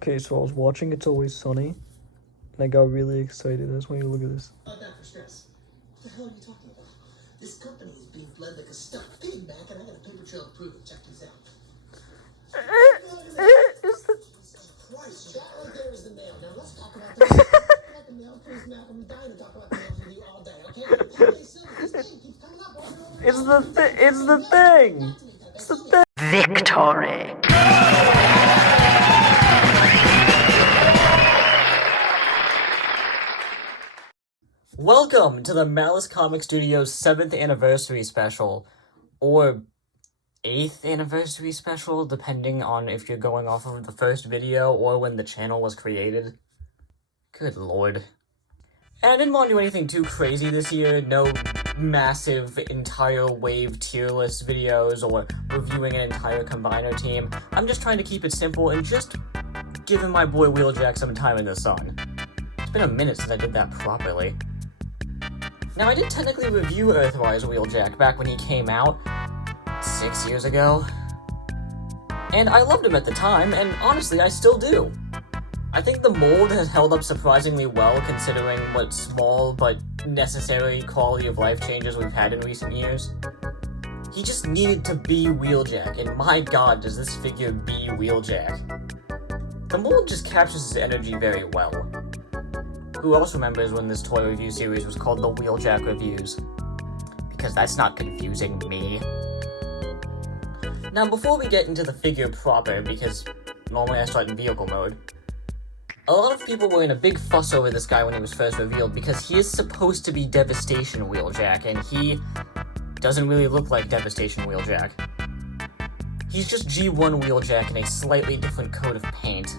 Okay, so I was watching It's Always Sunny, and I got really excited. I just want you to look at this. Not for stress. What the hell are you talking about? This company is being bled like a stuffed pig, Mac, and I got a paper trail to prove it. Check this out. Jesus Christ, that right there is the mail. Now let's talk about the mail. The mail, please, Mac. I'm dying to talk about the mail with you all day, okay? Okay, so this thing keeps coming up over and over. It's the thing. It's the thing. Victory. Welcome to the Malice Comic Studios 7th anniversary special, or 8th anniversary special, depending on if you're going off of the first video or when the channel was created. Good lord. And I didn't want to do anything too crazy this year, no massive entire wave tier list videos or reviewing an entire combiner team. I'm just trying to keep it simple and just giving my boy Wheeljack some time in the sun. It's been a minute since I did that properly. Now, I did technically review Earthrise Wheeljack back when he came out 6 years ago. And I loved him at the time, and honestly, I still do. I think the mold has held up surprisingly well considering what small but necessary quality of life changes we've had in recent years. He just needed to be Wheeljack, and my god does this figure be Wheeljack. The mold just captures his energy very well. Who else remembers when this toy review series was called the Wheeljack Reviews? Because that's not confusing me. Now, before we get into the figure proper, because normally I start in vehicle mode, a lot of people were in a big fuss over this guy when he was first revealed because he is supposed to be Devastation Wheeljack, and he doesn't really look like Devastation Wheeljack. He's just G1 Wheeljack in a slightly different coat of paint.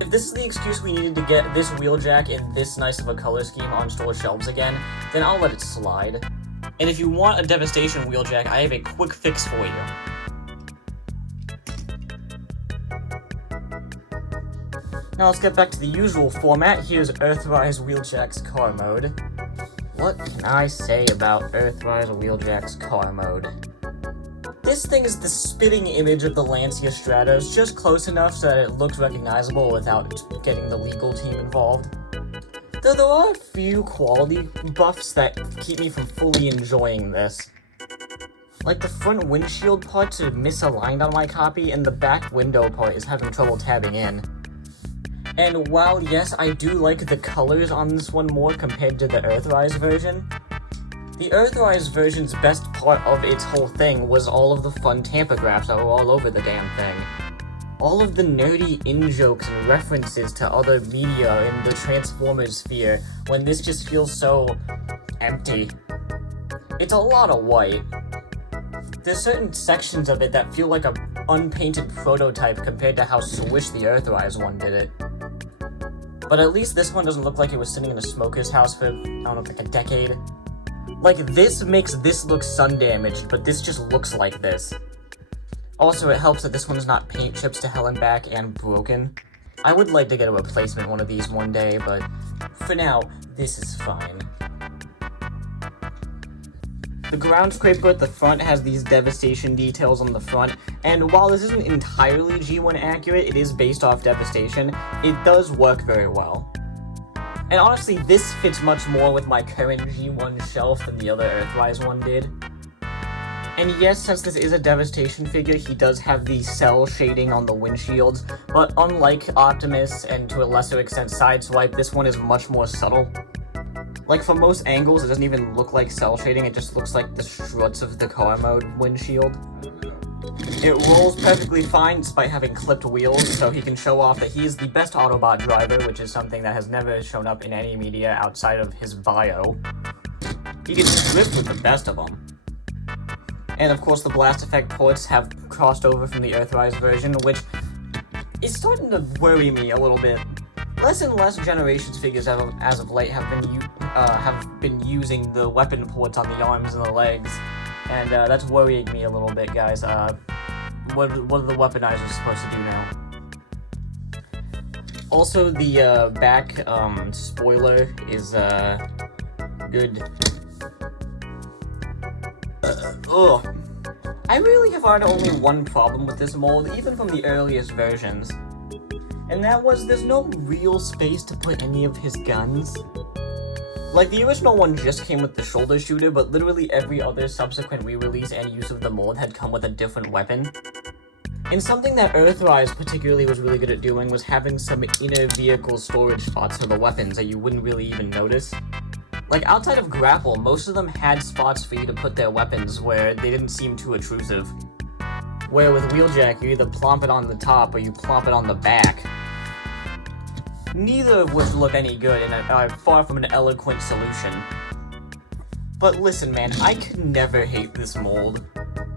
If this is the excuse we needed to get this Wheeljack in this nice of a color scheme on store shelves again, then I'll let it slide. And if you want a Devastation Wheeljack, I have a quick fix for you. Now let's get back to the usual format. Here's Earthrise Wheeljack's car mode. What can I say about Earthrise Wheeljack's car mode? This thing is the spitting image of the Lancia Stratos, just close enough so that it looks recognizable without getting the legal team involved. Though there are a few quality buffs that keep me from fully enjoying this. Like the front windshield parts are misaligned on my copy, and the back window part is having trouble tabbing in. And while yes, I do like the colors on this one more compared to the Earthrise version, the Earthrise version's best part of its whole thing was all of the fun tampagraphs that were all over the damn thing. All of the nerdy in-jokes and references to other media in the Transformers sphere, when this just feels so empty. It's a lot of white. There's certain sections of it that feel like a unpainted prototype compared to how swish the Earthrise one did it. But at least this one doesn't look like it was sitting in a smoker's house for, I don't know, like a decade. Like, this makes this look sun-damaged, but this just looks like this. Also, it helps that this one's not paint chips to hell and back and broken. I would like to get a replacement one of these one day, but for now, this is fine. The ground scraper at the front has these Devastation details on the front, and while this isn't entirely G1 accurate, it is based off Devastation, it does work very well. And honestly, this fits much more with my current G1 shelf than the other Earthrise one did. And yes, since this is a Devastation figure, he does have the cell shading on the windshields, but unlike Optimus, and to a lesser extent Sideswipe, this one is much more subtle. Like, from most angles, it doesn't even look like cell shading, it just looks like the struts of the car mode windshield. It rolls perfectly fine despite having clipped wheels, so he can show off that he is the best Autobot driver, which is something that has never shown up in any media outside of his bio. He gets drift with the best of them. And of course the blast effect ports have crossed over from the Earthrise version, which is starting to worry me a little bit. Less and less Generations figures as of late have been using the weapon ports on the arms and the legs, and that's worrying me a little bit, guys. What are the weaponizers supposed to do now? Also, the back spoiler is good. Ugh. I really have had only one problem with this mold, even from the earliest versions. And that was, there's no real space to put any of his guns. Like, the original one just came with the shoulder shooter, but literally every other subsequent re-release and use of the mold had come with a different weapon. And something that Earthrise particularly was really good at doing was having some inner vehicle storage spots for the weapons that you wouldn't really even notice. Like, outside of Grapple, most of them had spots for you to put their weapons where they didn't seem too intrusive. Where with Wheeljack, you either plomp it on the top or you plomp it on the back. Neither of which look any good and are far from an eloquent solution. But listen, man, I could never hate this mold.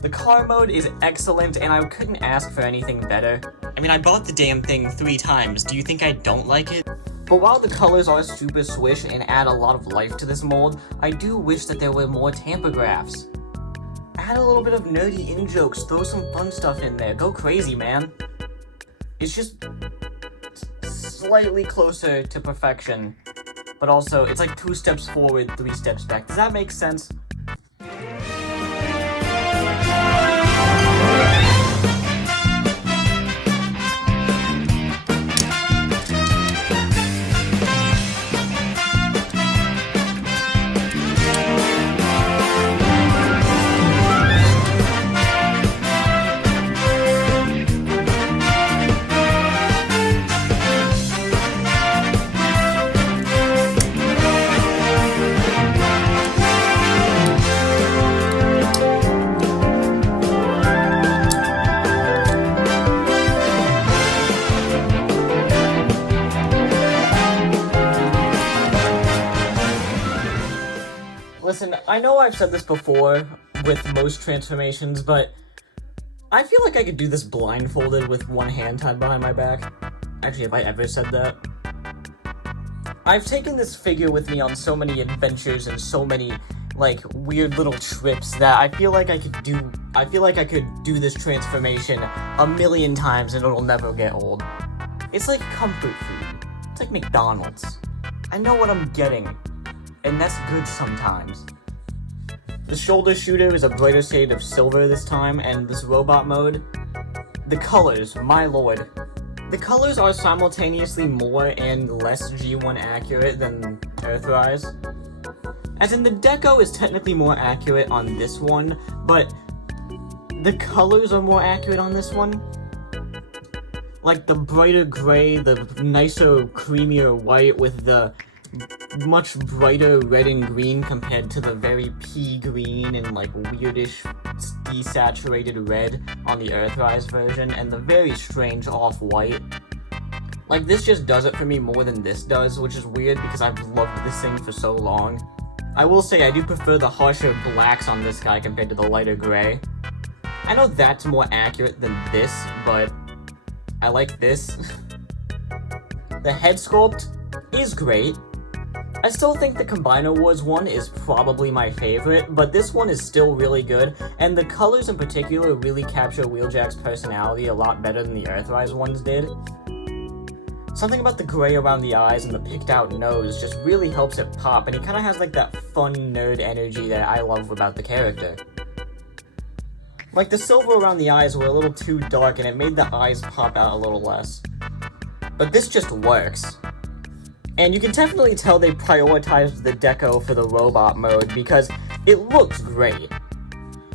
The car mode is excellent, and I couldn't ask for anything better. I mean, I bought the damn thing 3 times. Do you think I don't like it? But while the colors are super swish and add a lot of life to this mold, I do wish that there were more tampagraphs. Add a little bit of nerdy in-jokes, throw some fun stuff in there, go crazy, man. It's just slightly closer to perfection, but also, it's like 2 steps forward, 3 steps back. Does that make sense? Listen, I know I've said this before with most transformations, but I feel like I could do this blindfolded with one hand tied behind my back. Actually, have I ever said that? I've taken this figure with me on so many adventures and so many, like, weird little trips that I feel like I could do this transformation a million times and it'll never get old. It's like comfort food. It's like McDonald's. I know what I'm getting. And that's good sometimes. The shoulder shooter is a brighter shade of silver this time, and this robot mode, the colors, my lord. The colors are simultaneously more and less G1 accurate than Earthrise. As in, the deco is technically more accurate on this one, but the colors are more accurate on this one. Like the brighter gray, the nicer, creamier white with the much brighter red and green compared to the very pea green and like weirdish desaturated red on the Earthrise version, and the very strange off-white. Like, this just does it for me more than this does, which is weird because I've loved this thing for so long. I will say I do prefer the harsher blacks on this guy compared to the lighter gray. I know that's more accurate than this, but I like this. The head sculpt is great. I still think the Combiner Wars one is probably my favorite, but this one is still really good, and the colors in particular really capture Wheeljack's personality a lot better than the Earthrise ones did. Something about the gray around the eyes and the picked out nose just really helps it pop, and he kind of has like that fun nerd energy that I love about the character. Like, the silver around the eyes were a little too dark and it made the eyes pop out a little less. But this just works. And you can definitely tell they prioritized the deco for the robot mode because it looks great.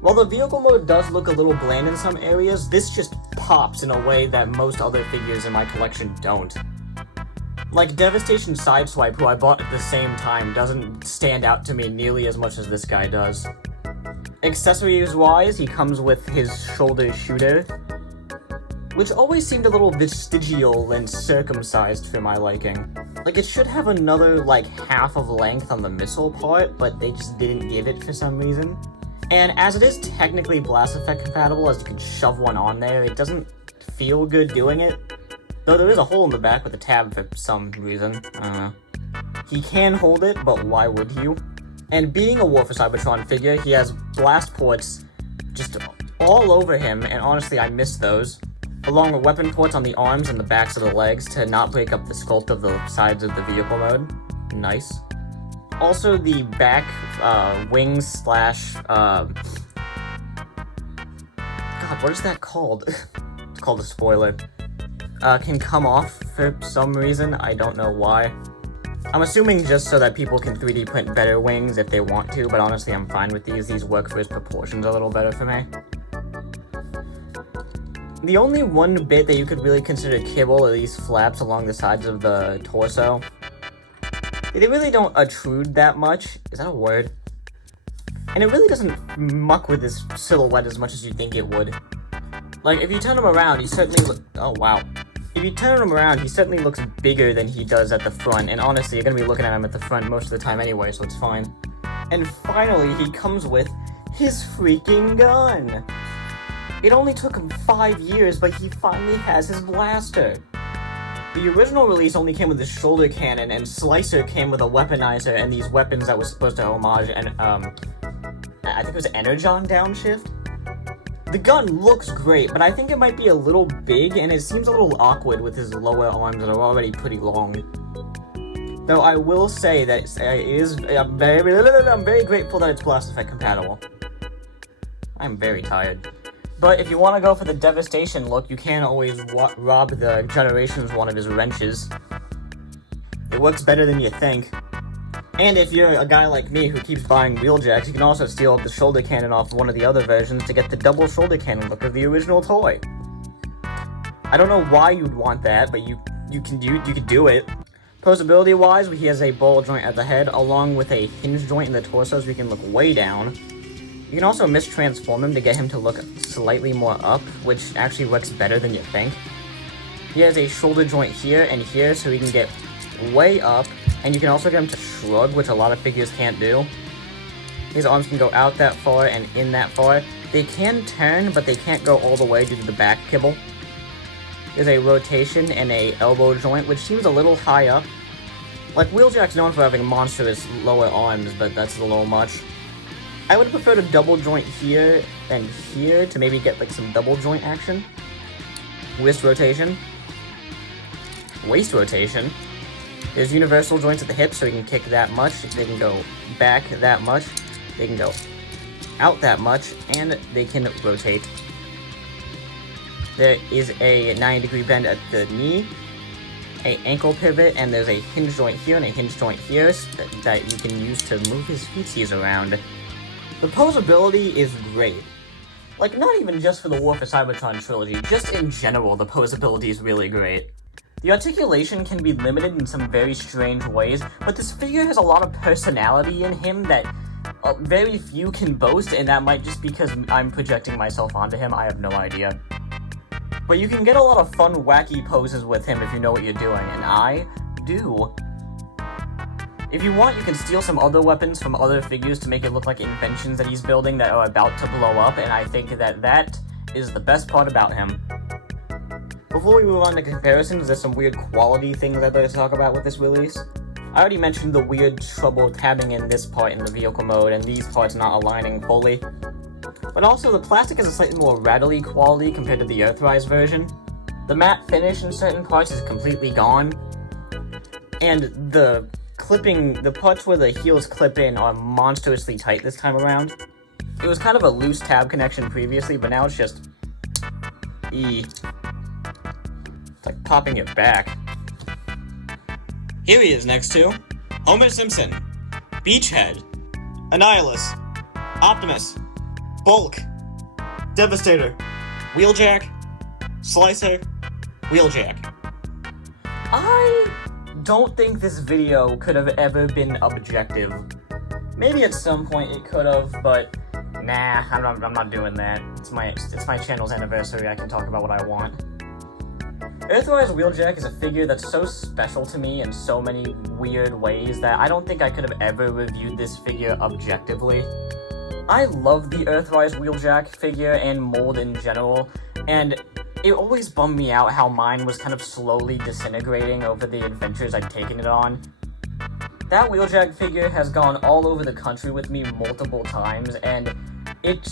While the vehicle mode does look a little bland in some areas, this just pops in a way that most other figures in my collection don't. Like, Devastation Sideswipe, who I bought at the same time, doesn't stand out to me nearly as much as this guy does. Accessories-wise, he comes with his shoulder shooter, which always seemed a little vestigial and circumcised for my liking. Like, it should have another, like, half of length on the missile part, but they just didn't give it for some reason. And as it is technically Blast Effect compatible, as you can shove one on there, it doesn't feel good doing it. Though there is a hole in the back with a tab for some reason. I don't know. He can hold it, but why would you? And being a War for Cybertron figure, he has blast ports just all over him, and honestly, I miss those. Along with weapon ports on the arms and the backs of the legs to not break up the sculpt of the sides of the vehicle mode. Nice. Also, the back wings slash... God, what is that called? It's called a spoiler. can come off for some reason. I don't know why. I'm assuming just so that people can 3D print better wings if they want to, but honestly, I'm fine with these. These work for his proportions a little better for me. The only one bit that you could really consider kibble are these flaps along the sides of the torso. They really don't protrude that much. Is that a word? And it really doesn't muck with his silhouette as much as you think it would. Like, if you turn him around, he certainly oh, wow. If you turn him around, he certainly looks bigger than he does at the front. And honestly, you're gonna be looking at him at the front most of the time anyway, so it's fine. And finally, he comes with his freaking gun! It only took him 5 years, but he finally has his blaster. The original release only came with a shoulder cannon, and Slicer came with a weaponizer and these weapons that was supposed to homage and, I think it was Energon downshift? The gun looks great, but I think it might be a little big, and it seems a little awkward with his lower arms that are already pretty long. Though I will say that I'm very grateful that it's Blast Effect compatible. I'm very tired. But if you want to go for the Devastation look, you can always rob the Generations one of his wrenches. It works better than you think. And if you're a guy like me who keeps buying Wheeljacks, you can also steal the shoulder cannon off one of the other versions to get the double shoulder cannon look of the original toy. I don't know why you'd want that, but you could do it. Posability-wise, he has a ball joint at the head, along with a hinge joint in the torso, so he can look way down. You can also mistransform him to get him to look slightly more up, which actually works better than you think. He has a shoulder joint here and here, so he can get way up, and you can also get him to shrug, which a lot of figures can't do. His arms can go out that far and in that far. They can turn, but they can't go all the way due to the back kibble. There's a rotation and a elbow joint, which seems a little high up. Like, Wheeljack's known for having monstrous lower arms, but that's a little much. I would prefer to double joint here and here to maybe get like some double joint action. Waist rotation. There's universal joints at the hips, so you can kick that much. They can go back that much. They can go out that much, and they can rotate. There is a 90-degree bend at the knee, an ankle pivot, and there's a hinge joint here and a hinge joint here that you can use to move his feetsies around. The posability is great. Like, not even just for the War for Cybertron trilogy, just in general, the posability is really great. The articulation can be limited in some very strange ways, but this figure has a lot of personality in him that very few can boast, and that might just because I'm projecting myself onto him, I have no idea. But you can get a lot of fun, wacky poses with him if you know what you're doing, and I do. If you want, you can steal some other weapons from other figures to make it look like inventions that he's building that are about to blow up, and I think that is the best part about him. Before we move on to comparisons, there's some weird quality things I'd like to talk about with this release. I already mentioned the weird trouble tabbing in this part in the vehicle mode, and these parts not aligning fully. But also, the plastic has a slightly more rattly quality compared to the Earthrise version. The matte finish in certain parts is completely gone, and the parts where the heels clip in are monstrously tight this time around. It was kind of a loose tab connection previously, but now it's just... It's like popping it back. Here he is next to Homer Simpson, Beachhead, Annihilus, Optimus, Bulk, Devastator, Wheeljack, Slicer, Wheeljack. I don't think this video could have ever been objective. Maybe at some point it could have, but nah, I'm not doing that. It's my channel's anniversary, I can talk about what I want. Earthrise Wheeljack is a figure that's so special to me in so many weird ways that I don't think I could have ever reviewed this figure objectively. I love the Earthrise Wheeljack figure and mold in general, and it always bummed me out how mine was kind of slowly disintegrating over the adventures I'd taken it on. That Wheeljack figure has gone all over the country with me multiple times, and it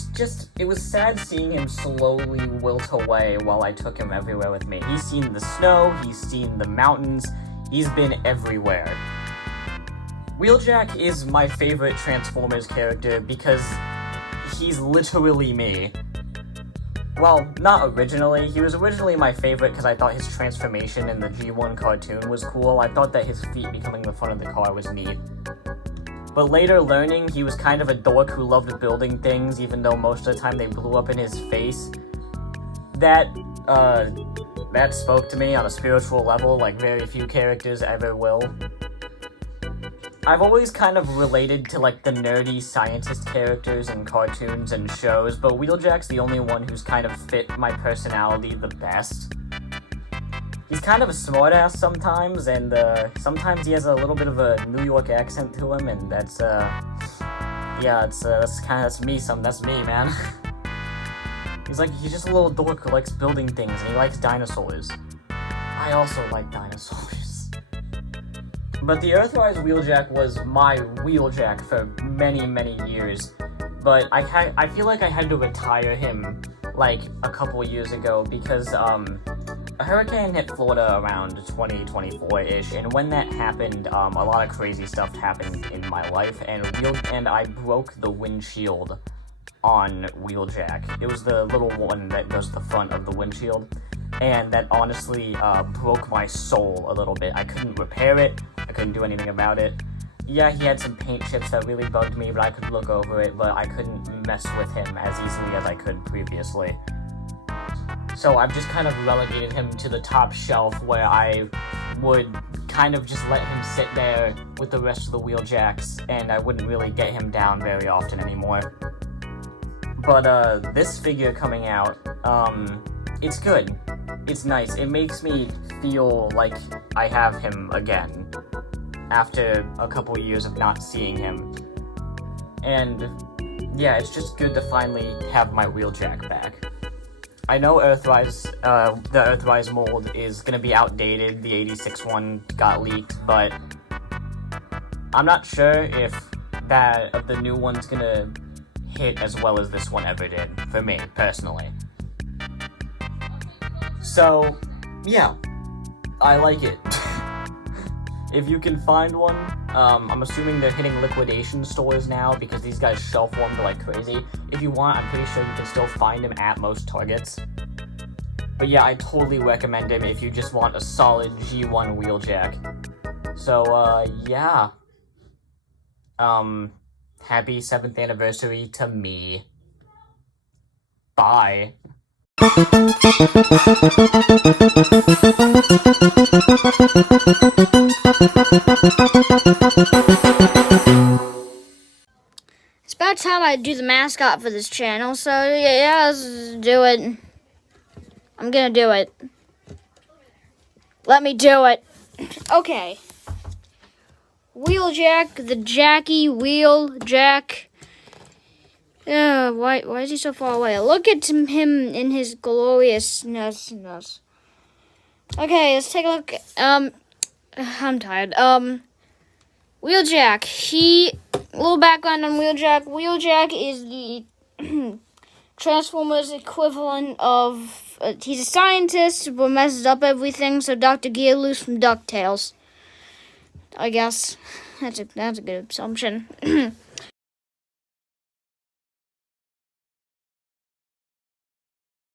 was sad seeing him slowly wilt away while I took him everywhere with me. He's seen the snow, he's seen the mountains, he's been everywhere. Wheeljack is my favorite Transformers character because he's literally me. Well, not originally. He was originally my favorite because I thought his transformation in the G1 cartoon was cool. I thought that his feet becoming the front of the car was neat. But later learning he was kind of a dork who loved building things, even though most of the time they blew up in his face, that spoke to me on a spiritual level like very few characters ever will. I've always kind of related to like the nerdy scientist characters in cartoons and shows, but Wheeljack's the only one who's kind of fit my personality the best. He's kind of a smartass sometimes, and sometimes he has a little bit of a New York accent to him, and that's me, man. He's just a little dork who likes building things, and he likes dinosaurs. I also like dinosaurs. But the Earthrise Wheeljack was my Wheeljack for many, many years, but I feel like I had to retire him, like, a couple years ago, because, a hurricane hit Florida around 2024-ish, and when that happened, a lot of crazy stuff happened in my life, and I broke the windshield on Wheeljack. It was the little one that does the front of the windshield, and that honestly broke my soul a little bit. I couldn't repair it, I couldn't do anything about it. Yeah, he had some paint chips that really bugged me, but I could look over it, but I couldn't mess with him as easily as I could previously. So I've just kind of relegated him to the top shelf where I would kind of just let him sit there with the rest of the Wheeljacks, and I wouldn't really get him down very often anymore. But this figure coming out, it's good. It's nice. It makes me feel like I have him again after a couple years of not seeing him. And yeah, it's just good to finally have my Wheeljack back. I know the Earthrise mold is gonna be outdated. The 86 one got leaked, but I'm not sure if the new one's gonna hit as well as this one ever did, for me, personally. So, yeah, I like it. If you can find one, I'm assuming they're hitting liquidation stores now because these guys shelf warmed like crazy. If you want, I'm pretty sure you can still find them at most Targets. But yeah, I totally recommend him if you just want a solid G1 Wheeljack. So, yeah. Happy 7th anniversary to me. Bye. It's about time I do the mascot for this channel, so yeah, let's do it. I'm gonna do it. Let me do it. Okay. Wheeljack, the Jackie Wheeljack. Why is he so far away? Look at him in his gloriousness. Okay, let's take a look. I'm tired. Wheeljack. A little background on Wheeljack. Wheeljack is the Transformers equivalent of. He's a scientist, but messes up everything. So Dr. Gearloose from DuckTales. I guess that's a good assumption.